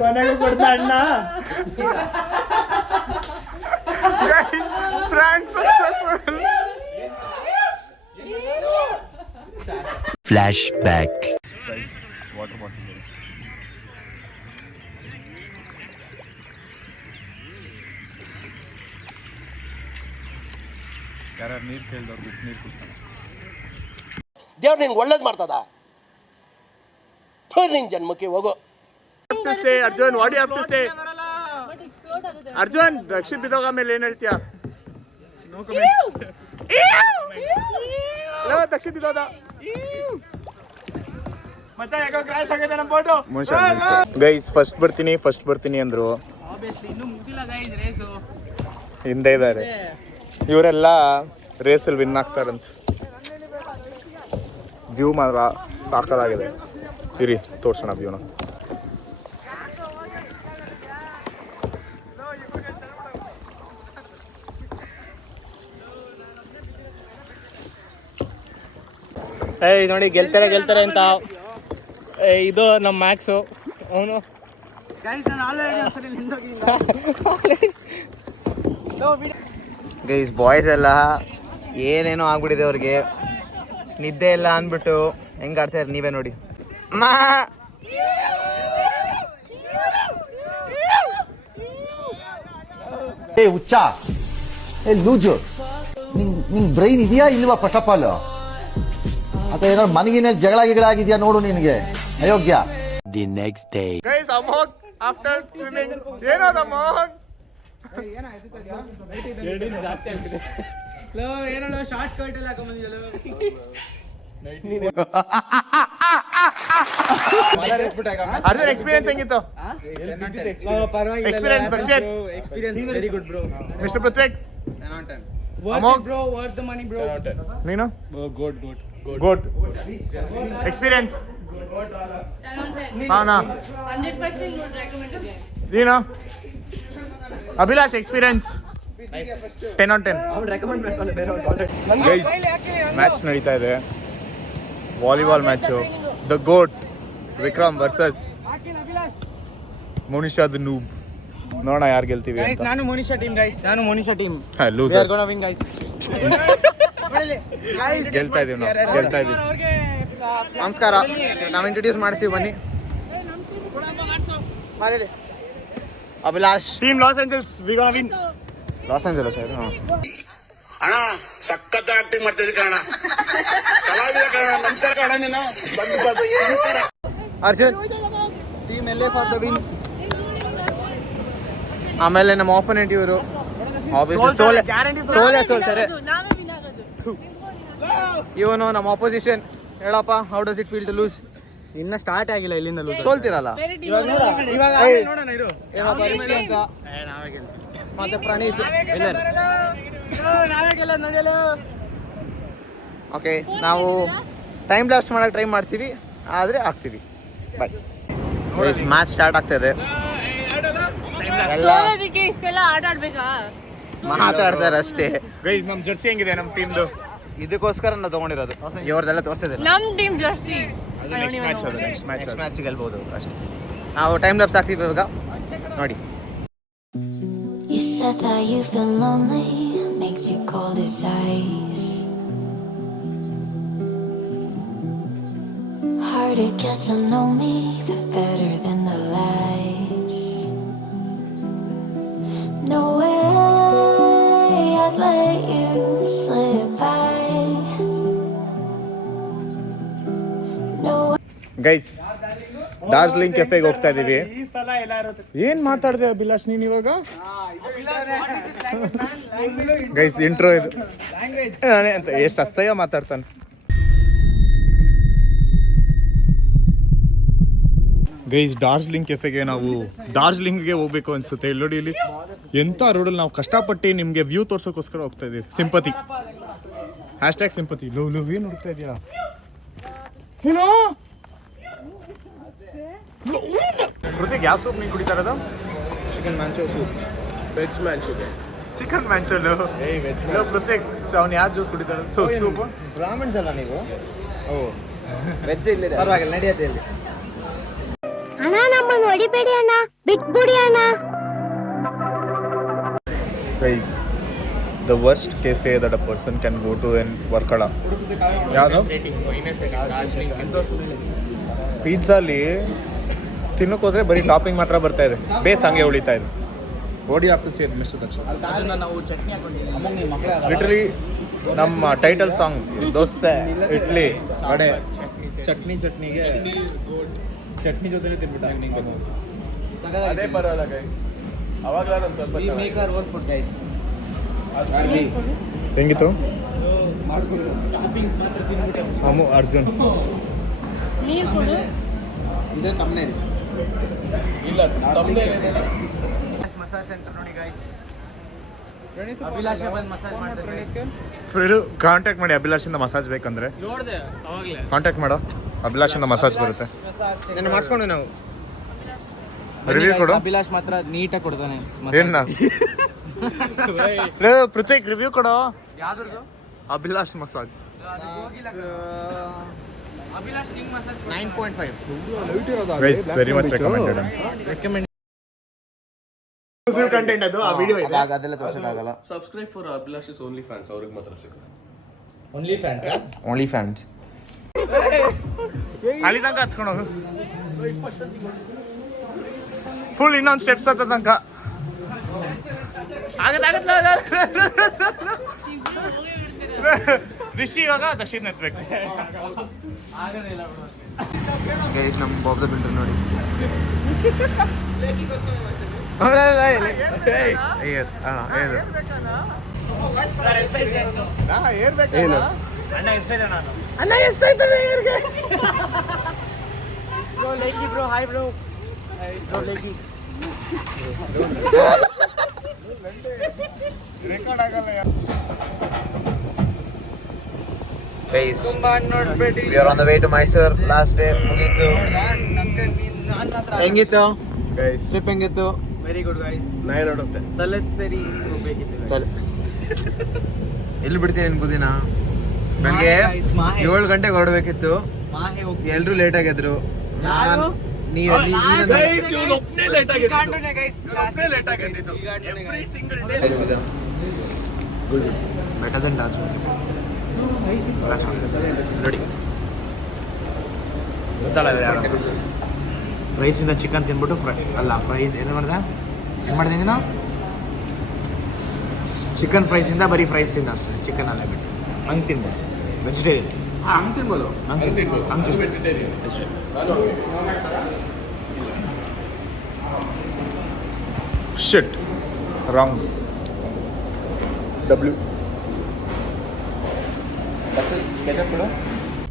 ಕೊನೆಗೆ ಕೊಡ್ದ ಅಣ್ಣ. Prank successful. Flashback. Guys, water bottle guys. ಯಾರು ನೀರು ಕೇಳಿದವ್ರು ಬಿಟ್ಟು ನೀರು ಕುಡ್ಸೋಣ. ದೇವ್ರು ನಿನ್ಗೆ ಒಳ್ಳೇದು ಮಾಡ್ತದ. ನಿನ್ ಜನ್ಮಕ್ಕೆ ಹೋಗೋ. Arjun what you have to say? Arjun Rakshit ಬಿದ್ದೋಗ ಮೇಲೆ ಏನ್ ಹೇಳ್ತೀಯಾ? No comment. ದಕ್ಷಿತ್ ಬಿದ್ದೋದ ಮಚ್ಚ, ಯಾಕೋ ಕ್ರಾಶ್ ಆಗಿದೆ ನಮ್ಮ ಬೋಟು. ಗೈಸ್ ಫಸ್ಟ್ ಬರ್ತೀನಿ ಅಂದ್ರು. ಹಿಂದೆ ಇದ್ದಾರೆ ಇವರೆಲ್ಲ ರೇಸಲ್ಲಿ ವಿನ್ ಆಗ್ತಾರಂತ. ವ್ಯೂ ಮಾತ್ರ ಸಾಕಾಗಿದೆ. ಇರಿ ತೋರ್ಸೋಣ ವ್ಯೂನ. ನೋಡಿ ಗೆಲ್ತಾರೆ ಅಂತ. ಇದು ನಮ್ಮ ಮ್ಯಾಕ್ಸು. ಅವನು ಗೈಸ್ ಬಾಯ್ಸ್ ಎಲ್ಲ ಏನೇನೋ ಆಗ್ಬಿಟ್ಟಿದೆ ಅವ್ರಿಗೆ. ನಿದ್ದೆ ಇಲ್ಲ ಅಂದ್ಬಿಟ್ಟು ಹೆಂಗ್ ಆಡ್ತಾರೆ ನೀವೇ ನೋಡಿ. ಏ ಹುಚ್ಚ, ಏ ಲೂಜು, ನಿಂಗ್ ಬ್ರೈನ್ ಇದೆಯಾ ಇಲ್ವಾ? ಫಸ್ಟ್ ಆಫ್ ಆಲ್ ಅಥವಾ ಏನಾದ್ರು ಮನಗಿನ ಜಗಳ ಆಗಿದ್ಯಾ ನೋಡು ನಿನ್ಗೆ, ಅಯೋಗ್ಯ. The next day guys Amogh after swimming. ಏನೋದ Amogh? ಏನೋ ಶಾರ್ಟ್ ಸ್ಕರ್ಟ್ ಎಲ್ಲ ಹಾಕೊಂಡ್ಬಂದಿದ್ದಲ್ಲ. ಅರ್ಜುನ್ ಎಕ್ಸ್ಪೀರಿಯನ್ಸ್ ಹೆಂಗಿತ್ತು? Experience Dakshit. Experience very good bro. Mister Prithvik worth bro, worth the money bro. ನೀನು? Good experience. ಹಾನಾ 100% would recommend again. ನೀನು? Abhilash experience 10 on 10. Guys match ನಡೀತಾ ಇದೆ, volleyball match. The goat Vikram versus Monisha the noob. ನೋಡೋಣ ಯಾರು ಗೆಲ್ತೀವಿ ಅಂತ. ನಾನು ಮೋನಿಶಾ ಟೀಮ್. ಲೂಸರ್ಸ್. ಗೆಲ್ತಾ ಇದೀವಿ ನಾವು. ನಮಸ್ಕಾರ, ನಾವು ಇಂಟ್ರೊಡ್ಯೂಸ್ ಮಾಡಿಸಿ ಬನ್ನಿ. Abhilash team Los Angeles. We gonna win. Los Angeles ಇದು. ಅಣ್ಣ ಸಖತ್ ಆಕ್ಟಿಂಗ್ ಮಾಡ್ತಿದ್ದೆ ಕಣ, ಕಲಾವಿದ ಕಣ. ನಮಸ್ಕಾರ ಕಣ. ನೀನು Arjun team LA for the win. ಆಮೇಲೆ ನಮ್ಮ ಆಪೋನೆಂಟ್ ಇವರು ಸೋಲ್ತಾರೆ. ಇವನು ನಮ್ಮ ಆಪೋಸಿಷನ್. ಹೇಳಪ್ಪ, how does it feel to lose? ಇನ್ನ ಸ್ಟಾರ್ಟ್ ಆಗಿಲ್ಲ ಇಲ್ಲಿಂದ ಲೂಸ್. ಸೋಲ್ತಿರಲ್ಲ. ನೋಡೋಣ ಇರು. ಮತ್ತೆ ಪ್ರಣೀತ್. ಓಕೆ, ನಾವು ಟೈಮ್ ಲಾಸ್ಟ್ ಮಾಡಕ್ಕೆ ಟ್ರೈ ಮಾಡ್ತೀವಿ, ಆದರೆ ಆಗ್ತೀವಿ. ಬಾಯ್. ಮ್ಯಾಚ್ ಸ್ಟಾರ್ಟ್ ಆಗ್ತದೆ. ಎಲ್ಲ ಮಾತಾಡ್ತಾರೆ ಅಷ್ಟೇ. ಗೈಸ್ ನಮ್ಮ ಜರ್ಸಿ ಹೆಂಗಿದೆ ನಮ್ಮ ಟೀಮ್ದು? ಇದಕ್ಕೋಸ್ಕರ ನಾವು ತಗೊಂಡಿರೋದು. ಇವ್ರದೆಲ್ಲ ತೋರಿಸಿದೆ. ನಮ್ಮ ಟೀಮ್ ಜರ್ಸಿ ನೆಕ್ಸ್ಟ್ ಮ್ಯಾಚ್ ಗೆಲ್ಬಹುದು ಅಷ್ಟೇ. ನಾವು ಟೈಮ್ ಲಾಪ್ಸ್ ಆಗ್ತೀವಿ ಇವಾಗ ನೋಡಿ. You said that you've been lonely, makes you cold as ice. Hard to get to know me, but better than the lies. No way I'd let you slip by. No way. Guys Darjeeling ಕೆಫೆಗೆ ಹೋಗ್ತಾ ಇದೀವಿ. ಏನ್ ಮಾತಾಡ್ದೆ ಅಭಿಲಾಷ್ ನೀನ್ ಇವಾಗ? Guys intro ಇದು. ಎಷ್ಟು ಅಸಹ್ಯ ಮಾತಾಡ್ತಾನೆ. ಗೈಸ್ ಡಾರ್ಜಿಲಿಂಗ್ ಕೆಫೆಗೆ ನಾವು ಡಾರ್ಜಿಲಿಂಗ್ಗೆ ಹೋಗ್ಬೇಕು ಅನ್ಸುತ್ತೆ. ಇಲ್ಲಿ ನೋಡಿ, ಇಲ್ಲಿ ಎಂಥ ರೋಡಲ್ಲಿ ನಾವು ಕಷ್ಟಪಟ್ಟು ನಿಮಗೆ ವ್ಯೂ ತೋರ್ಸೋಕ್ಕೋಸ್ಕರ ಹೋಗ್ತಾ ಇದೀವಿ. Sympathy #sympathy. ಲವ್ ಏನು ಹುಡುಕ್ತಾ ಇದೆಯಾ? ಋತಿಕ್, ಯಾವ ಸೂಪ್ ನೀನು ಕುಡಿತಾ ಇರೋದು? Chicken manchow soup. Veg manchow. Chicken ಮ್ಯಾಂಚೋಲು. ಋತಿಕ್, ಅವ್ನು ಯಾವ ಜ್ಯೂಸ್ ಕುಡಿತಾ ಇರೋದು? ಸೂಪ್. ಬ್ರಾಹ್ಮಣ್ಸ್ ಅಲ್ಲ ನೀವು? ಓ, ವೆಜ್ ಇಲ್ಲಿದೆ, ಪರವಾಗಿಲ್ಲ, ನಡೆಯೋದು ಇಲ್ಲಿ. ಅಣ್ಣ ನಮ್ಮನ್ನು ಹೊಡಿಬೇಡಿ ಅಣ್ಣ, ಬಿಟ್ಬಿಡಿ ಅಣ್ಣ. Guys the worst cafe that a person can go to in Varkala ಯಾವುದು ಪಿಜ್ಜಾಲಿ ತಿನ್ನಕ್ಕೆ ಹೋದ್ರೆ ಬರೀ ಟಾಪಿಂಗ್ ಮಾತ್ರ ಬರ್ತಾ ಇದೆ, ಬೇಸ್ ಹಂಗೆ ಉಳಿತಾ ಇದೆ. ಓಡಿ ಆಫ್ ಟು ಸೇದ್ ಮಿಸ್ಟರ್ ದಕ್ಷ ಲಿಟ್ರಲಿ ನಮ್ಮ ಟೈಟಲ್ ಸಾಂಗ್ ದೋಸೆ ಇಡ್ಲಿ ವಡೆ ಚಟ್ನಿಗೆ ಚಟ್ನಿ ಜೊತೆನೇ ತಿನ್ಬಿಟ್ಟ. ಅದೇ ಬರೋಲ್ಲ ಗೈಸ್, ಅವಾಗಲ ಸ್ವಲ್ಪ ಹೆಂಗಿತ್ತು ಅರ್ಜುನ್ ನೀರು ಕೊಡು. ಮಸಾಜ್ ಸೆಂಟರ್ ನೋಡಿ ಗೈಸ್. ಅಭಿಲಾಷ ಬಂದು ಮಸಾಜ್ ಮಾಡ್ತಾರೆ. ಕಾಂಟ್ಯಾಕ್ಟ್ ಮಾಡಿ ಅಭಿಲಾಷಿಂದ ಮಸಾಜ್ ಬೇಕಂದ್ರೆ ನೋಡಿದೆ ಅವಾಗಲೇ ಕಾಂಟ್ಯಾಕ್ಟ್ ಮಾಡೋ, ಅಭಿಲಾಷಿಂದ ಮಸಾಜ್ ಬರುತ್ತೆ. ನಾನು ಮಾಡಿಸ್ಕೊಂಡು ನಾವು ರಿವ್ಯೂ ಕೊಡು. ಅಭಿಲಾಷ್ ಮಾತ್ರ ನೀಟಾಗಿ ಕೊಡ್ತಾನೆ. ಏನ ಪೃಥ್ವಿಕ್ ರಿವ್ಯೂ ಕೊಡೋ. ಯಾವ್ದು ಅಭಿಲಾಷ್ ಮಸಾಜ್ ಅಭಿಲಾಷ್ ನಿಂಗ್ massage 9.5. Guys very much recommended. Content ಅದು ಆ ವಿಡಿಯೋ ಇದೆ, ಅದೆಲ್ಲ ತೋರ್ಸಕ್ಕಾಗಲ್ಲ. ಸಬ್ಸ್ಕ್ರೈಬ್ ಫಾರ್ ಅಭಿಲಾಷಿಸ್ ಓನ್ಲಿ ಫ್ಯಾನ್ಸ್, ಅವ್ರಿಗೆ ಮಾತ್ರ ಸಿಗುತ್ತೆ. ಓನ್ಲಿ ಫ್ಯಾನ್ಸ್ ಅಲ್ಲಿ ತನಕ ಹತ್ಕೊಂಡು ಹೋಗು. ಫುಲ್ ಇನ್ನೊಂದು ಸ್ಟೆಪ್ಸ್ ಹತ್ತ ತನಕ ರಿಷಿ ಇವಾಗ ದಕ್ಷಿಣ ಎತ್ತಬೇಕು. ಗೈಸ್ ನಮ್ಮ ಬಾಬ್ ದ ಬಿಲ್ಡರ್ ನೋಡಿ. ಅಣ್ಣ ಎಷ್ಟಾಯ್ತದೆ ಇವ್ರಿಗೆ? ಬ್ರೋ ಲೇಕಿ ಬ್ರೋ, ಹಾಯ್ ಬ್ರೋ. ಬ್ರೋ ಲೇಕಿ ರೆಕಾರ್ಡ್ ಆಗಲ್ಲ. ಗೈಸ್ ತುಂಬಾ ನೋಡ್ಬೇಡಿ. We are on the way to Mysore. Last day ಮುಗೀತು. ಹೆಂಗಿತ್ತು ಟ್ರಿಪ್? ಹೆಂಗಿತ್ತು? Very good guys. 9 out of 10. ತಲೆ ಸರಿ ಹೋಗ್ಬೇಕಿತ್ತು. ಎಲ್ಲಿ ಬಿಡ್ತೀನಿ ಅನ್ಬೋದಿನ? ಬೆಳಗ್ಗೆ 7 ಗಂಟೆಗೆ ಹೊರಡಬೇಕಿತ್ತು, ಎಲ್ರು ಲೇಟ್ ಆಗಿದ್ರು. ಬೆಟರ್ ದೆನ್ ಡಾನ್ಸ್ ನೋಡಿ. ಗೊತ್ತಲ್ಲ ಯಾರು ಫ್ರೈಸಿಂದ ಚಿಕನ್ ತಿನ್ಬಿಟ್ಟು ಫ್ರೈಸ್ ಏನು ಮಾಡಿದೆ ನಾವು? ಚಿಕನ್ ಫ್ರೈಸಿಂದ ಬರೀ ಫ್ರೈಸ್ ತಿಂದ ಅಷ್ಟೇ, ಚಿಕನ್ ಅಲ್ಲೇ ಬಿಟ್ಟು ಹಂಗೆ ತಿನ್ಬೋದು. ವೆಜಿಟೇರಿಯನ್ ಹಂಗೆ ತಿನ್ಬೋದು. ಶಿಟ್ ರಾಂಗ್. ಡಬ್ಲ್ಯೂ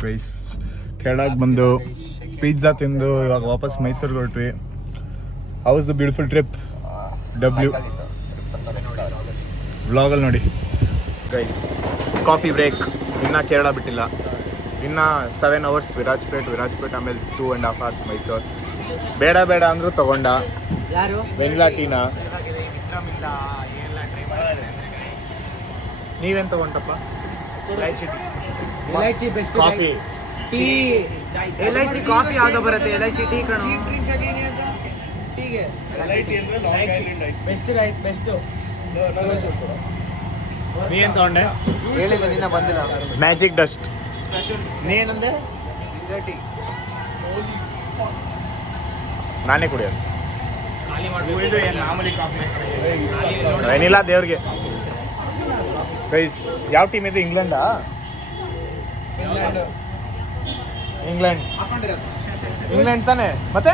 ಪ್ರೈಸ್ ಕೆಳಗೆ ಬಂದು ಪಿಜ್ಜಾ ತಿಂದು ಇವಾಗ ವಾಪಸ್ ಮೈಸೂರಿಗೆ ಹೊರಟ್ವಿ. How's the beautiful trip? W ವ್ಲಾಗಲ್ಲಿ ನೋಡಿ ಗೈಸ್. ಕಾಫಿ ಬ್ರೇಕ್, ಇನ್ನೂ ಕೇರಳ ಬಿಟ್ಟಿಲ್ಲ. ಇನ್ನು 7 hours ವಿರಾಜ್ಪೇಟ್ ಆಮೇಲೆ 2.5 hours ಮೈಸೂರು. ಬೇಡ ಅಂದರೂ ತಗೊಂಡ ಯಾರು ವೆನಿಲಾ ಟೀನಾ. ನೀವೇನು ತಗೊಂಡಪ್ಪ? ಎಲೈಚಿ ಬೆಸ್ಟ್ ಕಾಫಿ ಟೀ. ಎಲೈಚಿ ಕಾಫಿ ಆಗ ಬರುತ್ತೆ, ಎಲೈಚಿ ಟೀ ಕಣೋ. Best guys, best. ನೀ ಏನು ತಗೊಂಡೆ? ಹೇಳಿದ್ದೆ ನಿನ್ನ ಬಂದಿಲ್ಲ. Magic dust. ನೀ ಏನಂದೆ? ನಾನೇ ಕುಡಿಯೋದು. ಏನಿಲ್ಲ ದೇವ್ರಿಗೆ. ಗೈಸ್ ಯಾವ ಟೀಮ್ ಇದೆ? ಇಂಗ್ಲೆಂಡಾ? ಇಂಗ್ಲೆಂಡ್ ತಾನೆ ಮತ್ತೆ?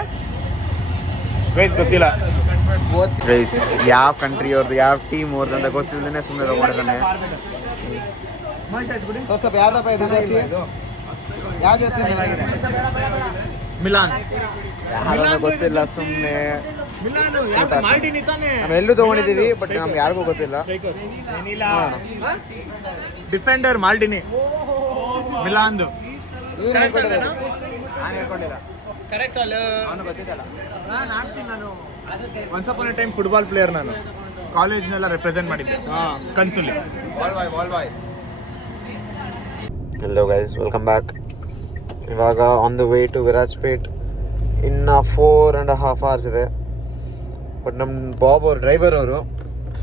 ಗೈಸ್ ಗೊತ್ತಿಲ್ಲ. ಗೈಸ್ ಯಾವ ಕಂಟ್ರಿ ಅವ್ರದ್ದು, ಯಾವ ಟೀಮ್ ಅವ್ರದ್ದು ಅಂತ ಗೊತ್ತಿಲ್ಲದೇ ಸುಮ್ಮನೆ ತಗೊಂಡಿದ್ದಾನೆ. ಸ್ವಲ್ಪ ಯಾವ್ದಪ್ಪ ಇದು ಜಾಸ್ತಿ? ಯಾವ ಜಾಸ್ತಿ? ಮಿಲಾನ್. ಯಾರಂತ ಗೊತ್ತಿಲ್ಲ, ಸುಮ್ಮನೆ ನಾವೆಲ್ಲರೂ ತಗೊಂಡಿದ್ದೀವಿ, ಬಟ್ ನಮ್ಗೆ ಯಾರಿಗೂ ಗೊತ್ತಿಲ್ಲ. ಡಿಫೆಂಡರ್ ಮಾಲ್ಡಿನಿ, ಮಿಲಾನ್ದು. ಇವ್ರು ಹೇಳ್ಕೊಂಡಿರೋದು. ನಾನು ಹೇಳ್ಕೊಂಡಿಲ್ಲ. ಕರೆಕ್ಟ್ ಅಲ್ಲ, ಅವನು ಗೊತ್ತಿದ್ದಲ್ಲ. ನಾನು ಆಡ್ತೀನಿ. ನಾನು once upon a time football player. ನಾನು ಕಾಲೇಜ್ನೆಲ್ಲ ರೆಪ್ರೆಸೆಂಟ್ ಮಾಡಿದ್ದೆ ಕನ್ಸುಲಿ. Hello guys, welcome back. ಇವಾಗ on the way to Virajpet. ಇನ್ನು 4.5 hours ಇದೆ. ಬಟ್ ನಮ್ಮ ಬಾಬ್ ಅವ್ರು ಡ್ರೈವರ್ ಅವರು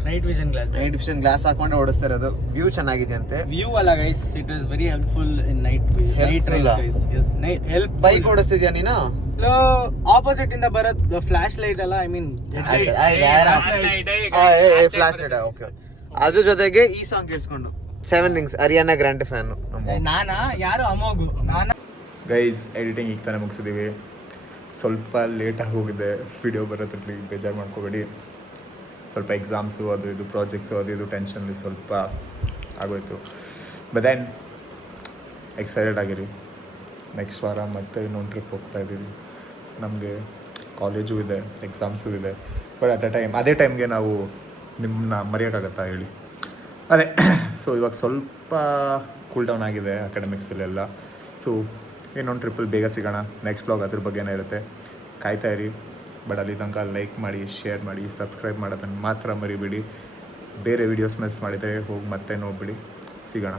ನೈಟ್ ವಿಷನ್ ಗ್ಲಾಸ್ ಹಾಕೊಂಡು ಓಡಿಸ್ತಾ ಇರೋದು. ವ್ಯೂ ಚೆನ್ನಾಗಿದೆ ಅಂತೆ. ವ್ಯೂ ಅಲ್ಲ guys, it was very helpful in night Helpful ಆ? ಗೈಸ್. Yes help. ಬೈಕ್ ಓಡಿಸ್ತಿದ್ಯಾ ನೀನು? ಆಪೋಸಿಟ್ ಇಂದ ಬರೋದು ಫ್ಲಾಶ್ ಲೈಟ್ ಅಲ್ಲ, I mean flash light. Okay. ಅದ್ರ ಜೊತೆಗೆ ಈ ಸಾಂಗ್ ಕೇಳಿಸ್ಕೊಂಡು 7 Rings ಅರಿಯಾನಾ ಗ್ರಾಂಡೆ ಫ್ಯಾನ್. ನಾನಾ ಯಾರು ಅಮೋಗು ನಾನಾ. ಗೈಸ್ ಎಡಿಟಿಂಗ್ ಈಗ ತಾನೇ ಮುಗಿಸಿದ್ದೀವಿ. ಸ್ವಲ್ಪ ಲೇಟಾಗಿ ಹೋಗಿದೆ ವಿಡಿಯೋ ಬರೋದ್ರಲ್ಲಿ, ಬೇಜಾರು ಮಾಡ್ಕೋಬೇಡಿ. ಸ್ವಲ್ಪ ಎಕ್ಸಾಮ್ಸು ಅದು ಇದು ಪ್ರಾಜೆಕ್ಟ್ಸು ಅದು ಇದು ಟೆನ್ಷನ್ಲಿ ಸ್ವಲ್ಪ ಆಗೋಯ್ತು. ಬಟ್ ದೆನ್ ಎಕ್ಸೈಟೆಡ್ ಆಗಿರಿ. ನೆಕ್ಸ್ಟ್ ವಾರ ಮತ್ತೆ ಇನ್ನೊಂದು ಟ್ರಿಪ್ ಹೋಗ್ತಾ ಇದ್ದೀವಿ. ನಮಗೆ ಕಾಲೇಜು ಇದೆ, ಎಕ್ಸಾಮ್ಸು ಇದೆ. ಬಟ್ ಅದೇ ಟೈಮ್ಗೆ ನಾವು ನಿಮ್ಮನ್ನ ಮರೆಯೋಕ್ಕಾಗತ್ತಾ ಹೇಳಿ? ಅದೇ ಸೊ ಇವಾಗ ಸ್ವಲ್ಪ ಕೂಲ್ ಡೌನ್ ಆಗಿದೆ ಅಕಾಡೆಮಿಕ್ಸಲ್ಲೆಲ್ಲ. ಸೊ ಇನ್ನೊಂದು ಟ್ರಿಪ್ಪಲ್ಲಿ ಬೇಗ ಸಿಗೋಣ. ನೆಕ್ಸ್ಟ್ ವ್ಲಾಗ್ ಅದ್ರ ಬಗ್ಗೆನೇ ಇರುತ್ತೆ, ಕಾಯ್ತಾ ಇರಿ. ಬಟ್ ಅಲ್ಲಿ ತನಕ ಲೈಕ್ ಮಾಡಿ, ಶೇರ್ ಮಾಡಿ, ಸಬ್ಸ್ಕ್ರೈಬ್ ಮಾಡೋದನ್ನು ಮಾತ್ರ ಮರಿಬೇಡಿ. ಬೇರೆ ವೀಡಿಯೋಸ್ ಮಿಸ್ ಮಾಡಿದರೆ ಹೋಗಿ ಮತ್ತೆ ನೋಡ್ಬಿಡಿ. ಸಿಗೋಣ.